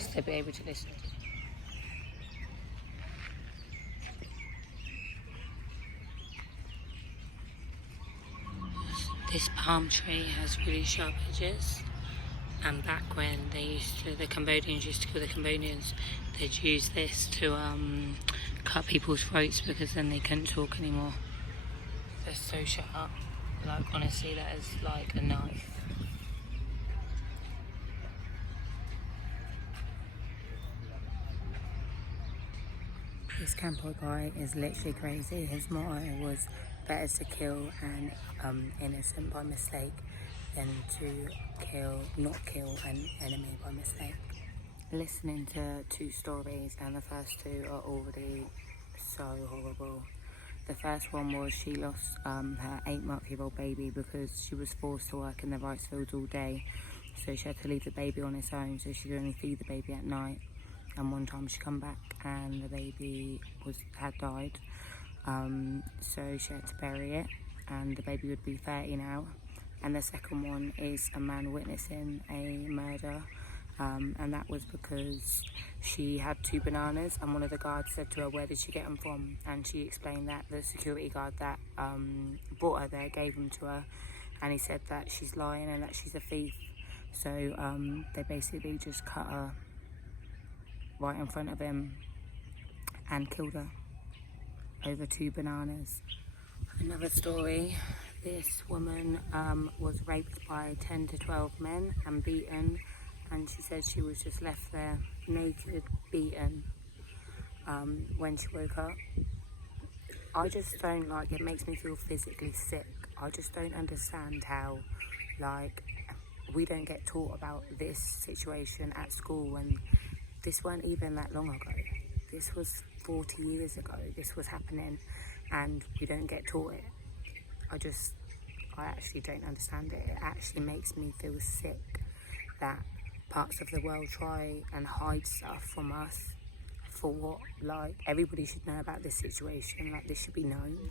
least they'll be able to listen. This palm tree has really sharp edges, and back when the Cambodians used to kill the Cambodians, they'd use this to cut people's throats because then they couldn't talk anymore. They're so sharp. Like, honestly, that is like a knife. This Campo guy is literally crazy. His motto was better to kill an innocent by mistake than to not kill an enemy by mistake. Listening to two stories, and the first two are already so horrible. The first one was she lost her 8-month-old baby because she was forced to work in the rice fields all day, so she had to leave the baby on its own, so she could only feed the baby at night. And one time she come back and the baby had died, so she had to bury it, and the baby would be 30 now. And the second one is a man witnessing a murder, and that was because she had 2 bananas, and one of the guards said to her, where did she get them from? And she explained that the security guard that brought her there gave them to her, and he said that she's lying and that she's a thief. So they basically just cut her right in front of him and killed her over 2 bananas. Another story, this woman was raped by 10 to 12 men and beaten, and she said she was just left there naked, beaten, when she woke up. I just don't, like, it makes me feel physically sick. I just don't understand how, like, we don't get taught about this situation at school, when this weren't even that long ago. This was 40 years ago. This was happening, and we don't get taught it. I actually don't understand it. It actually makes me feel sick that parts of the world try and hide stuff from us. For what? Like, everybody should know about this situation. Like, this should be known.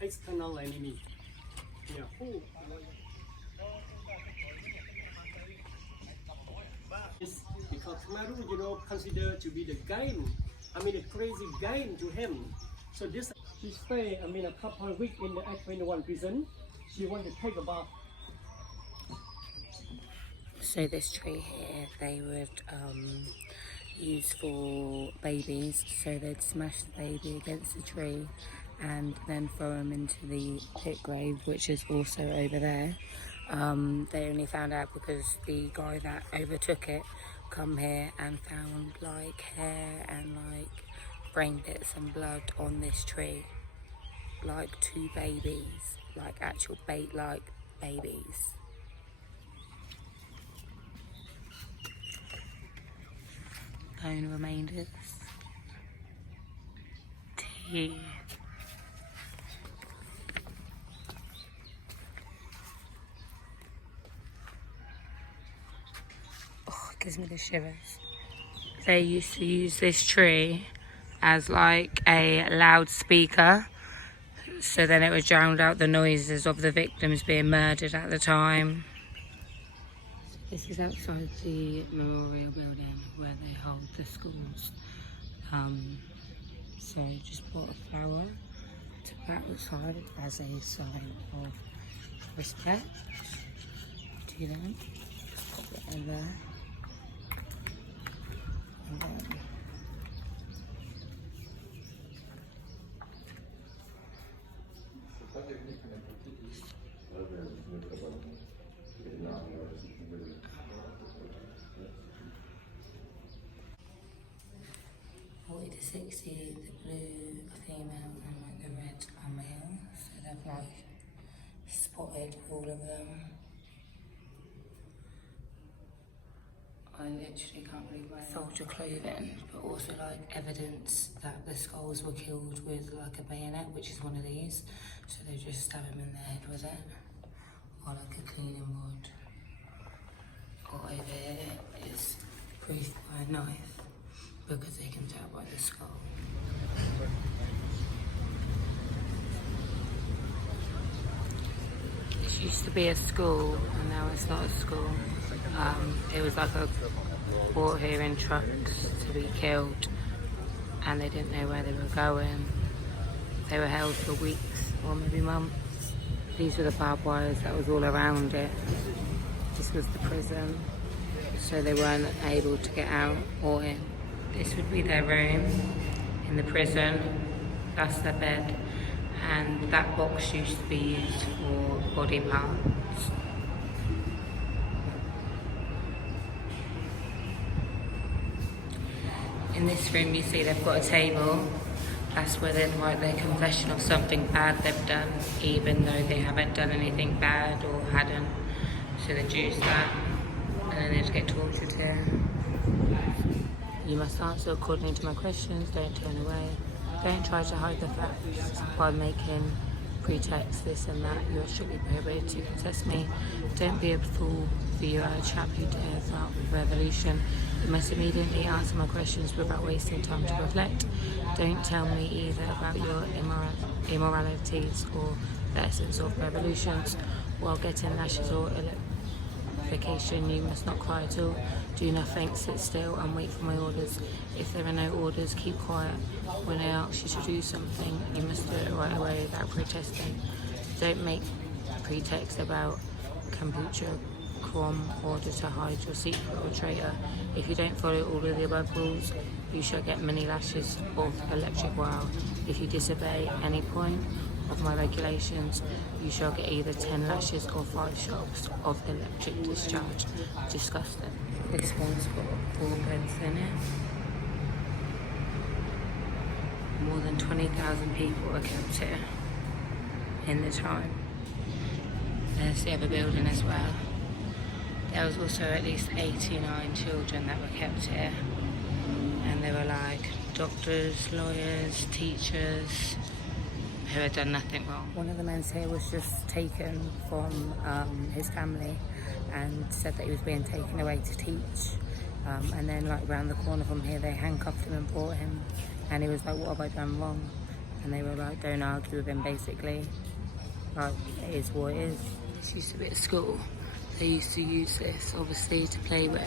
External enemy. Yeah. Because Khmer, considered to be the game. The crazy game to him. So this, she stayed, a couple of weeks in the s21 prison. She wanted to take a bath. So this tree here, they would use for babies. So they'd smash the baby against the tree and then throw him into the pit grave, which is also over there. They only found out because the guy that overtook it come here and found like hair and like brain bits and blood on this tree, like 2 babies, like actual babies. Bone remainders, tea. Oh, it gives me the shivers. They used to use this tree as like a loudspeaker, so then it would drown out the noises of the victims being murdered at the time. This is outside the memorial building where they hold the schools. So just bought a flower to put outside as a sign of respect to them. Pop it in there. And then to 60, the blue female and like the red are male, so they've like spotted all of them. I literally can't believe I soldier clothing, but also like evidence that the skulls were killed with like a bayonet, which is one of these, so they just stab him in the head with it, or like a cleaning rod. Or over here is proof by a knife, because they can tell by the skull. This used to be a school, and now it's not a school. It was like a brought here in trucks to be killed, and they didn't know where they were going. They were held for weeks or maybe months. These were the barbed wires that was all around it. This was the prison, so they weren't able to get out or in. This would be their room in the prison. That's their bed, and that box used to be used for body parts. In this room you see they've got a table. That's where they'd write their confession of something bad they've done, even though they haven't done anything bad or hadn't. So they'd use that, and then they'd get tortured here. You must answer according to my questions, don't turn away. Don't try to hide the facts by making pretext, this and that. You are strictly prohibited to contest me. Don't be a fool, for you are a chap who dares out with revolution. You must immediately answer my questions without wasting time to reflect. Don't tell me either about your immoralities or the essence of revolutions. While getting lashes or electrification, you must not cry at all. Do nothing, sit still and wait for my orders. If there are no orders, keep quiet. When I ask you to do something, you must do it right away without protesting. Don't make pretext about kombucha, crom, order to hide your secret or traitor. If you don't follow all of the above rules, you shall get many lashes of electric wire. If you disobey any point of my regulations, you shall get either 10 lashes or 5 shocks of electric discharge. Disgusting. This one's got 4 beds in it. More than 20,000 people are kept here in the time. There's the other building as well. There was also at least 89 children that were kept here, and they were like doctors, lawyers, teachers who had done nothing wrong. One of the men here was just taken from his family and said that he was being taken away to teach, and then like round the corner from here they handcuffed him and brought him, and he was like, what have I done wrong? And they were like, don't argue with him, basically. Like, it is what it is. This used to be at school. They used to use this obviously to play with,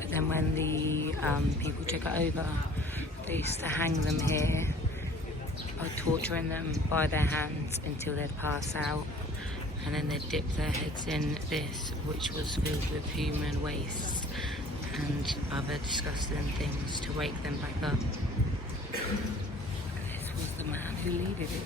but then when the people took it over, they used to hang them here or torturing them by their hands until they'd pass out, and then they'd dip their heads in this, which was filled with human waste and other disgusting things to wake them back up. This was the man who leaded it.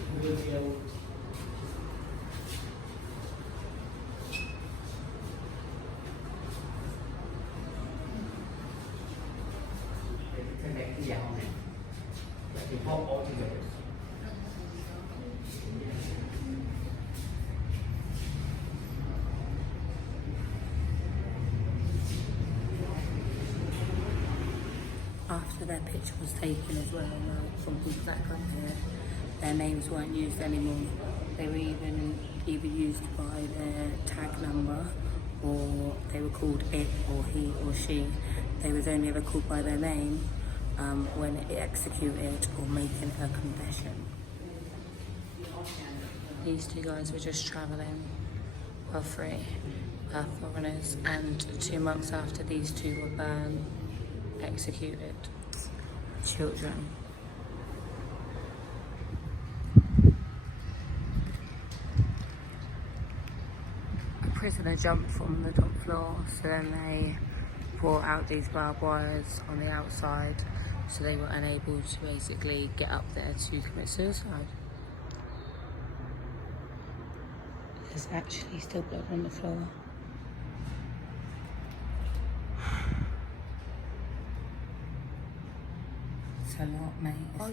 After their picture was taken as well, like, from people that come here, their names weren't used anymore. They were even either used by their tag number, or they were called it or he or she. They was only ever called by their name when executed or making a confession. These two guys were just travelling for free, foreigners, and 2 months after these two were burned, executed. Children. A prisoner jumped from the top floor, so then they brought out these barbed wires on the outside, so they were unable to basically get up there to commit suicide. There's actually still blood on the floor. It's a lot, mate. I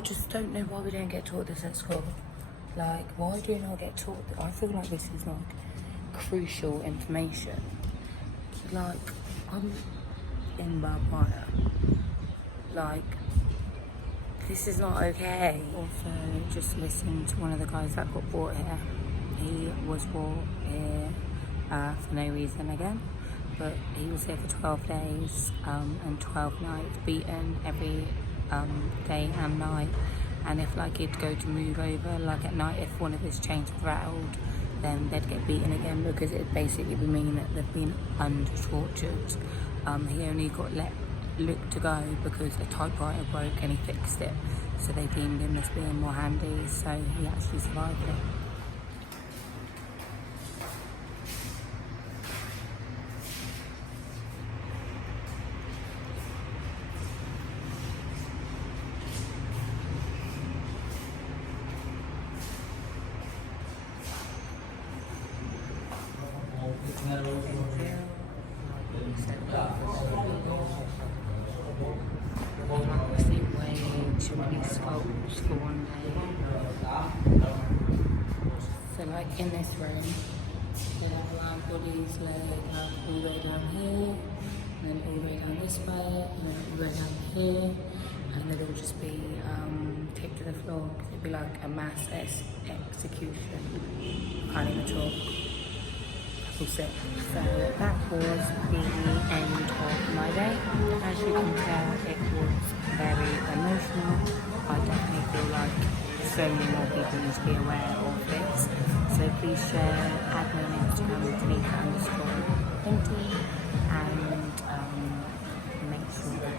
just don't know why we don't get taught this at school. Like, why do you not get taught? I feel like this is like crucial information. Like, I'm in barbed wire. Like, this is not okay. Also, just listen to one of the guys that got brought here. He was brought here for no reason again, but he was here for 12 days and 12 nights, beaten every day and night. And if like he'd go to move over, like at night, if one of his chains was rattled, then they'd get beaten again, because it basically would mean that they've been under-tortured. He only got let look to go because a typewriter broke and he fixed it, so they deemed him as being more handy, so he actually survived it. For one day. So like in this room, they have our bodies laid out all the way down here, and then all the way down this way, and then all the way down here, and they'd all just be taped to the floor. It'd be like a mass execution. Can't even talk. So that was the end of my day. As you can tell, it was very emotional. I definitely feel like so many more people need to be aware of this. So please share, add me on Instagram, Tanika_20, and make sure that